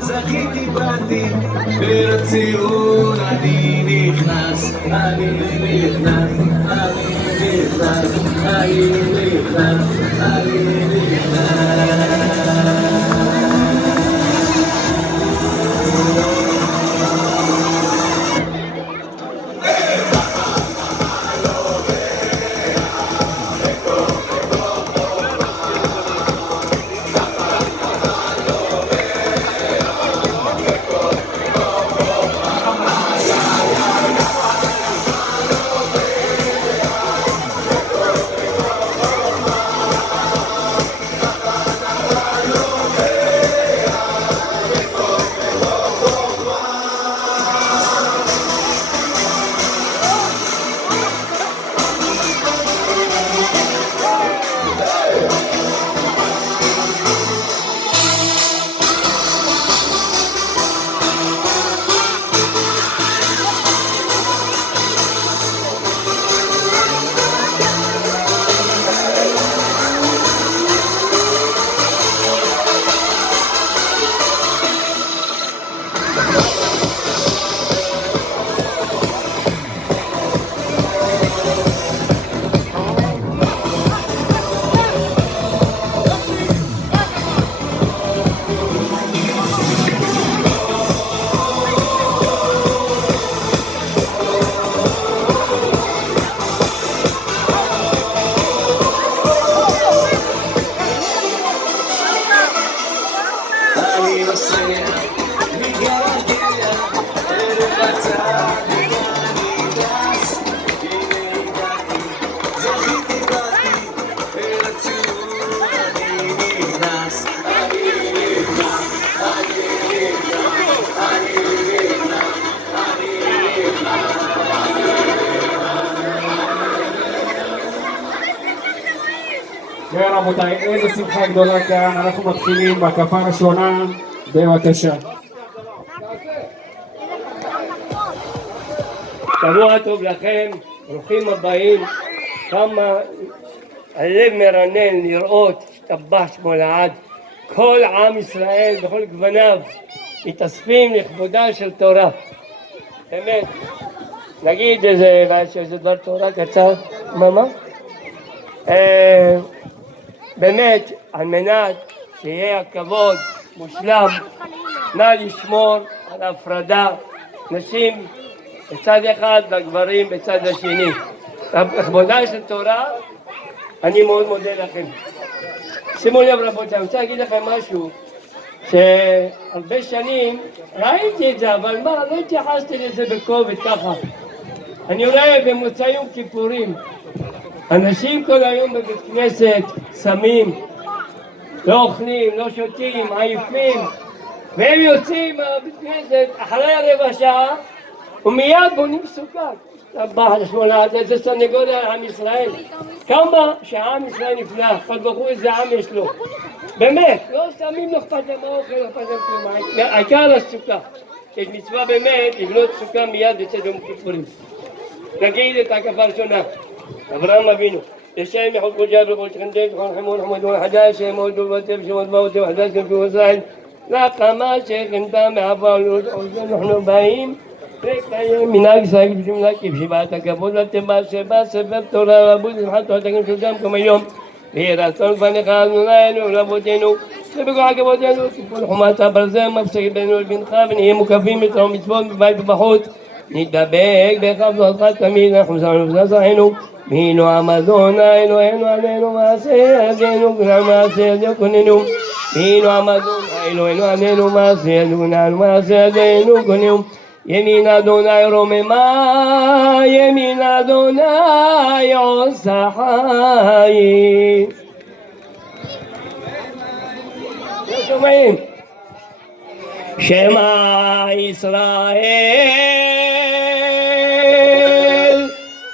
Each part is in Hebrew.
זכיתי באתי ברציון, אני נכנס, אני נכנס, אני נכנס, אני נכנס, אני נכנס. רבותיי, איזה שמחה גדולה כאן, אנחנו מתחילים בהקפה הראשונה, בבקשה. שבוע טוב לכם, ברוכים הבאים. כמה הלב מרנן לראות השתבח שמו לעד כל עם ישראל בכל גווניו מתאספים לכבודה של תורה. באמת, נגיד איזה דבר תורה קצר. מה? באמת, על מנת שיהיה הכבוד מושלם, נא לשמור על הפרדה, נשים בצד אחד והגברים בצד השני. לכבודה של תורה, אני מאוד מודה לכם. שימו לב רבותיי, אני רוצה להגיד לכם משהו, שהרבה שנים ראיתי את זה, אבל מה, לא התייחסתי לזה בכובד ככה. אני רואה במוצאי יום כיפורים, אנשים כל היום בבית כנסת שמים, לא אוכלים, לא שותים, עייפים, והם יוצאים מהבית כנסת אחרי הרבע שעה ומיד בונים סוכה. השתבח שמו לעד, זה סנגוריה על עם ישראל. כמה שעם ישראל נפלא, חלבחו איזה עם יש לו. באמת, לא שמים, לא אכפת להם האוכל, לא אכפת להם כלום. העיקר הסוכה. יש מצווה באמת לבנות סוכה מיד בצד יום כיפורים. נגיד את ההקפה הראשונה. אברהם אבינו, לשם יחוד קודשה וכל שכנתך וכל חמון חמודון חדש שמות ובטב שמות באותם חדש כמתו ישראל להקמה שכנתה מעבר אנחנו באים לקיים מנהג ישראל בשמונה כבשבעת הכבוד לתיבה שבה ספר תורה רבות שמחת תורה תקים שלותם כמו היום ויהי רצון לפניך אדוננו ולאבותינו שבכוח כבודנו טיפול חומת הברזל מפסק בינינו לבנך ונהיה מוקפים בתורה ומצוות בבית ובחוץ נתדבק בחפצותך תמיד אנחנו זרנו וזרענו והינו עמדונה אלוהינו עלינו מעשה ידינו כולם מעשה ידינו כוננו והינו עמדונה אלוהינו עלינו מעשה ידינו מעשה ידינו כוננו ימין אדוני רוממה ימין אדוני עושה חיים לא שומעים שמע ישראל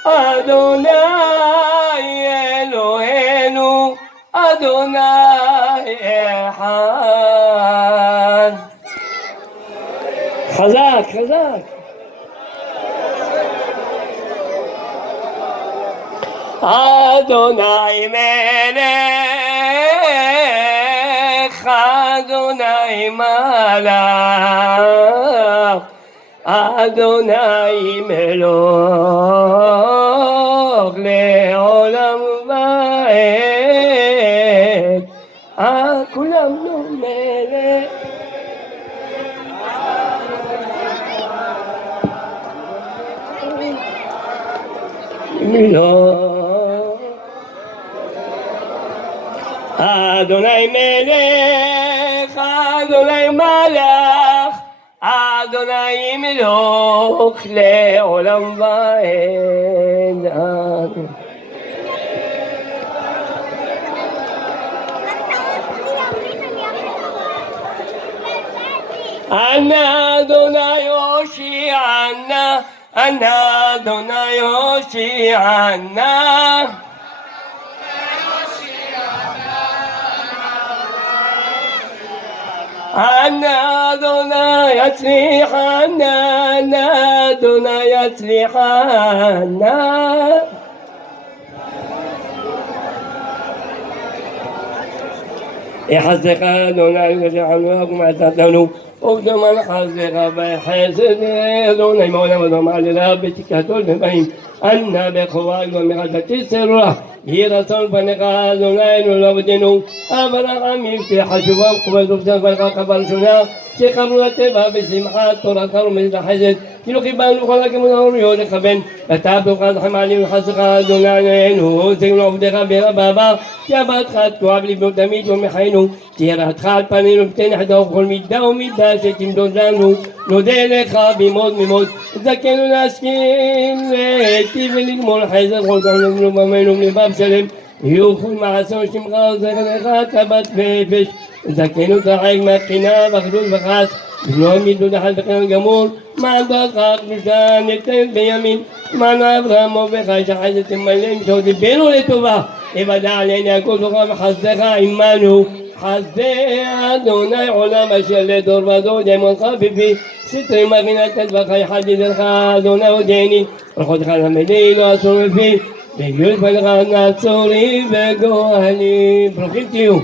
אדוני אלוהינו אדוני אחד חזק חזק אדוני מלך אדוני מלך אדוני מלוך לעולם ועד כולם נו מלך אדוני מלך, אדוני מלך, אדוני מלוך לעולם ועד. אנא אדוני הושיענה, אנא אדוני הושיענה. אנא אדוני יצליחנה, אנא אדוני יצליחנה. יחסדך אדוני ושחנו ומעצתנו וקדומן חסדך בחסד אדוני מעולם אדום עלילה בתקתו לבאים אנא בכוח ומחסד תסרוח יהי רצון פניך אדוני לעבודנו אברהם מבטיח חשובה ומכובד ובשם פניך קבלה ראשונה שחברו לטבע בשמחת תורתך ומזד החסד כאילו קיבלנו כל הכיוון האוריות לכוון ואתה תוכל לכם עלינו וחסדך אדוני עלינו תגלו עובדיך ברבבה שעבדך תקועה בלבנו תמיד ומחיינו תיראתך על פנינו ותן יחדו בכל מידה ומידה שתמדוד לנו נודה לך במות ממות זכנו להשכיל להיטיב ולגמול חסד כל כך נגנו במנו ולבב שלם יהיו כל מעשה ושמך וזכרך טבת ונפש זכנו תרחק מהתחינה ואחדות וכעס בנועד מידוד אחד וכן גמור מען דעתך קדושה ניתנת בימין מען אברהם אביך איש החסד תמלא משעות ליבנו לטובה יוודע עלינו הכל תוכה וחסדך עמנו חסדי אדוני עולם אשר לדור ודור ימונך בפי סתרי מבינת טבעך יחדידך אדוני הודיעני ולכותך למדי לא אסור בפי בגיל פניך נעצורי וגואלי ברוכים תהיו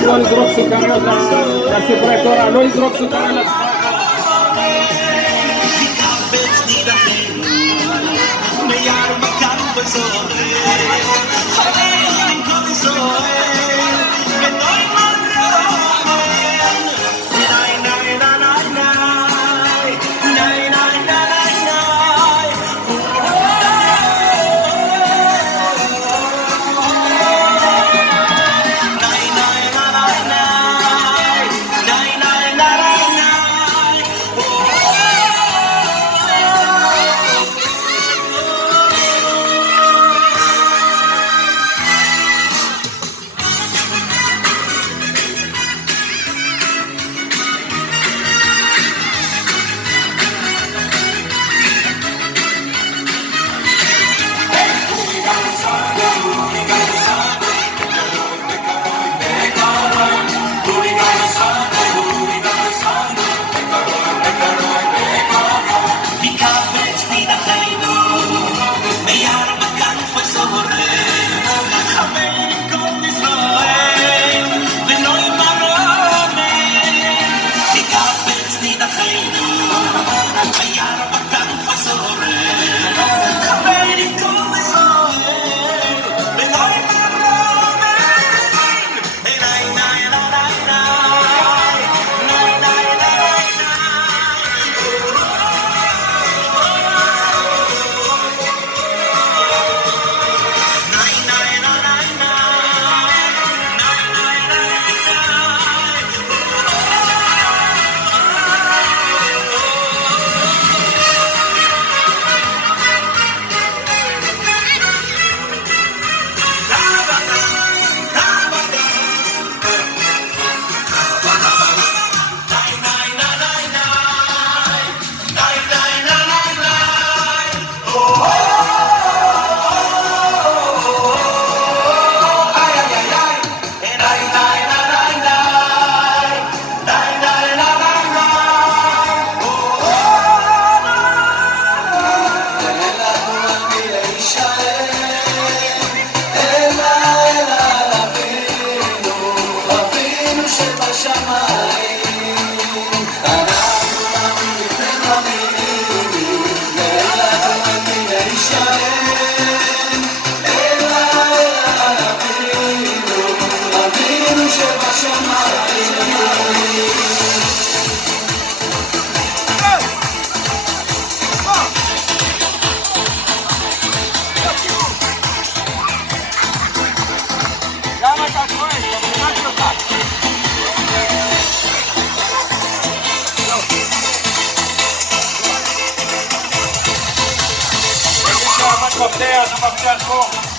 מבקשים לא לזרוק סוכריות לספרי תורה, לא לזרוק סוכריות לספרי תורה. מפתח פה